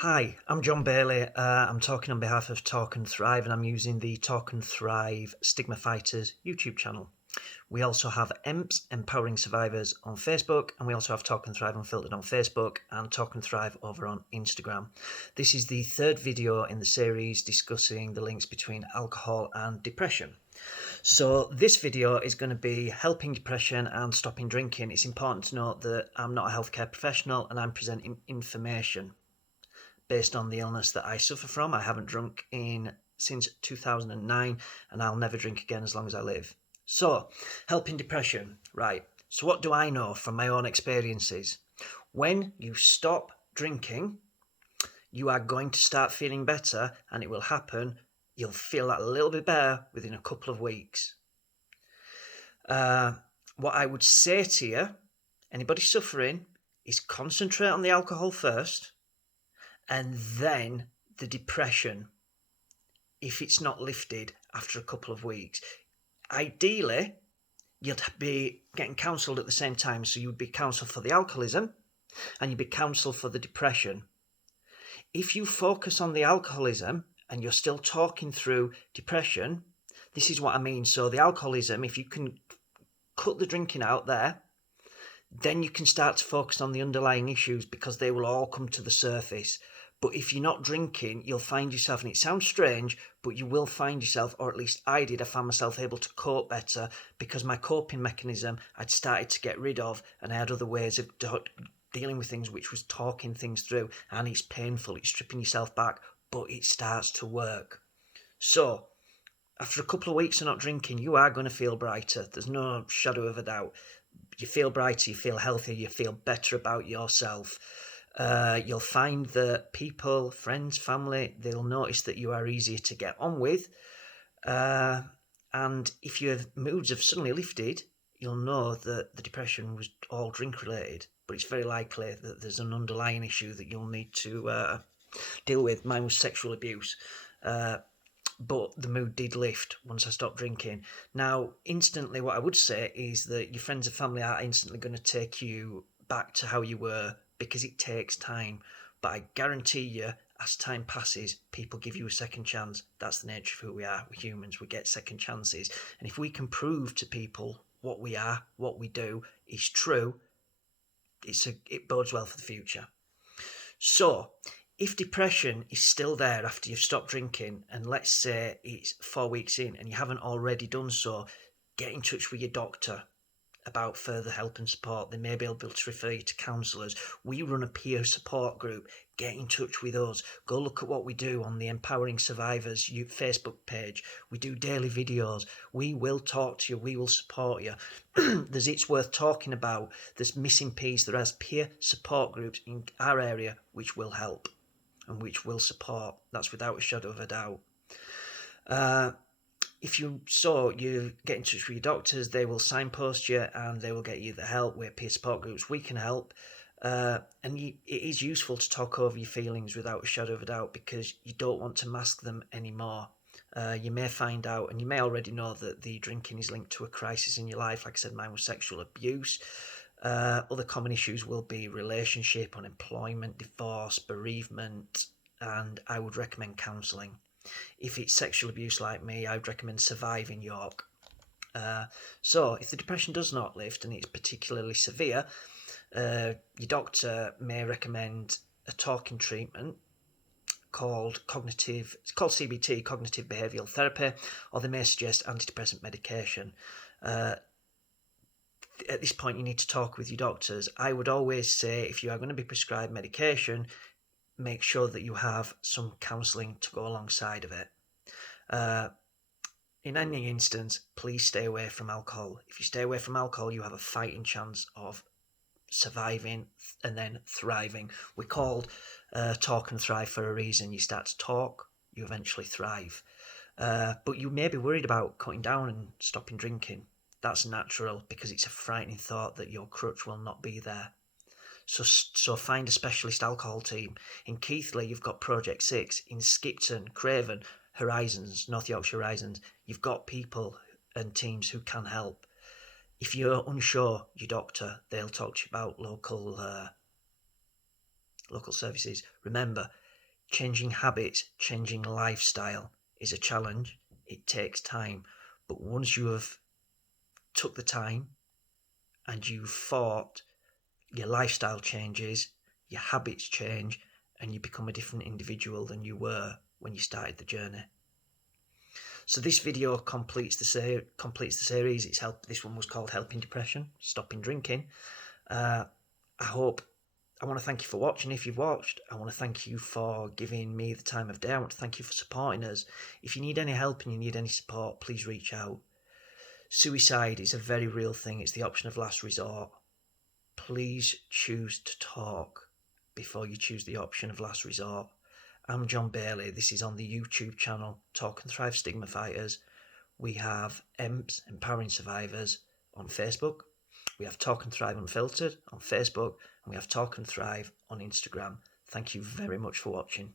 Hi, I'm John Bailey. I'm talking on behalf of Talk and Thrive, and I'm using the Talk and Thrive Stigma Fighters YouTube channel. We also have EMPS, Empowering Survivors, on Facebook, and we also have Talk and Thrive Unfiltered on Facebook and Talk and Thrive over on Instagram. This is the third video in the series discussing the links between alcohol and depression. So this video is going to be helping depression and stopping drinking. It's important to note that I'm not a healthcare professional and I'm presenting information based on the illness that I suffer from. I haven't drunk since 2009 and I'll never drink again as long as I live. So, helping depression, right. So what do I know from my own experiences? When you stop drinking, you are going to start feeling better, and it will happen. You'll feel that a little bit better within a couple of weeks. What I would say to you, anybody suffering, is concentrate on the alcohol first, and then the depression, if it's not lifted after a couple of weeks. Ideally, you'd be getting counselled at the same time, so you would be counselled for the alcoholism and you'd be counselled for the depression. If you focus on the alcoholism and you're still talking through depression, this is what I mean. So the alcoholism, if you can cut the drinking out there, then you can start to focus on the underlying issues because they will all come to the surface. But if you're not drinking, you'll find yourself, and it sounds strange, but you will find yourself, or at least I did, I found myself able to cope better because my coping mechanism I'd started to get rid of, and I had other ways of dealing with things, which was talking things through. And it's painful, it's stripping yourself back, but it starts to work. So after a couple of weeks of not drinking, you are going to feel brighter. There's no shadow of a doubt. You feel brighter, you feel healthier, you feel better about yourself. You'll find that people, friends, family, they'll notice that you are easier to get on with. And if your moods have suddenly lifted, you'll know that the depression was all drink related. But it's very likely that there's an underlying issue that you'll need to deal with. Mine was sexual abuse. But the mood did lift once I stopped drinking. Now, instantly, what I would say is that your friends and family are instantly going to take you back to how you were because it takes time. But I guarantee you, as time passes, people give you a second chance. That's the nature of who we are. We're humans. We get second chances. And if we can prove to people what we are, what we do is true, it bodes well for the future. So, if depression is still there after you've stopped drinking, and let's say it's 4 weeks in and you haven't already done so, get in touch with your doctor about further help and support. They may be able to refer you to counsellors. We run a peer support group. Get in touch with us. Go look at what we do on the Empowering Survivors Facebook page. We do daily videos. We will talk to you. We will support you. It's worth talking about. There's missing piece. There are peer support groups in our area which will help and which will support. That's without a shadow of a doubt. If you get in touch with your doctors, they will signpost you and they will get you the help. We're peer support groups, we can help. And it is useful to talk over your feelings without a shadow of a doubt because you don't want to mask them anymore. You may find out, and you may already know, that the drinking is linked to a crisis in your life. Like I said, mine was sexual abuse. Other common issues will be relationship, unemployment, divorce, bereavement, and I would recommend counselling. If it's sexual abuse like me, I would recommend Surviving York. So if the depression does not lift and it's particularly severe, your doctor may recommend a talking treatment called CBT, cognitive behavioural therapy, or they may suggest antidepressant medication. At this point, you need to talk with your doctors. I would always say, if you are going to be prescribed medication, make sure that you have some counselling to go alongside of it. In any instance, please stay away from alcohol. If you stay away from alcohol, you have a fighting chance of surviving and then thriving. We're called Talk and Thrive for a reason. You start to talk, you eventually thrive. But you may be worried about cutting down and stopping drinking. That's natural because it's a frightening thought that your crutch will not be there. So find a specialist alcohol team. In Keighley, you've got Project 6. In Skipton, Craven, Horizons, North Yorkshire Horizons, you've got people and teams who can help. If you're unsure, your doctor, they'll talk to you about local services. Remember, Changing habits, changing lifestyle is a challenge. It takes time. But once you have took the time and you've fought, your lifestyle changes, your habits change, and you become a different individual than you were when you started the journey. So this video completes the series. This one was called Helping Depression, Stopping Drinking. I want to thank you for watching. If you've watched, I want to thank you for giving me the time of day. I want to thank you for supporting us. If you need any help and you need any support, please reach out. Suicide is a very real thing. It's the option of last resort. Please choose to talk before you choose the option of last resort. I'm John Bailey. This is on the YouTube channel Talk and Thrive Stigma Fighters. We have EMPS, Empowering Survivors, on Facebook. We have Talk and Thrive Unfiltered on Facebook, and we have Talk and Thrive on Instagram. Thank you very much for watching.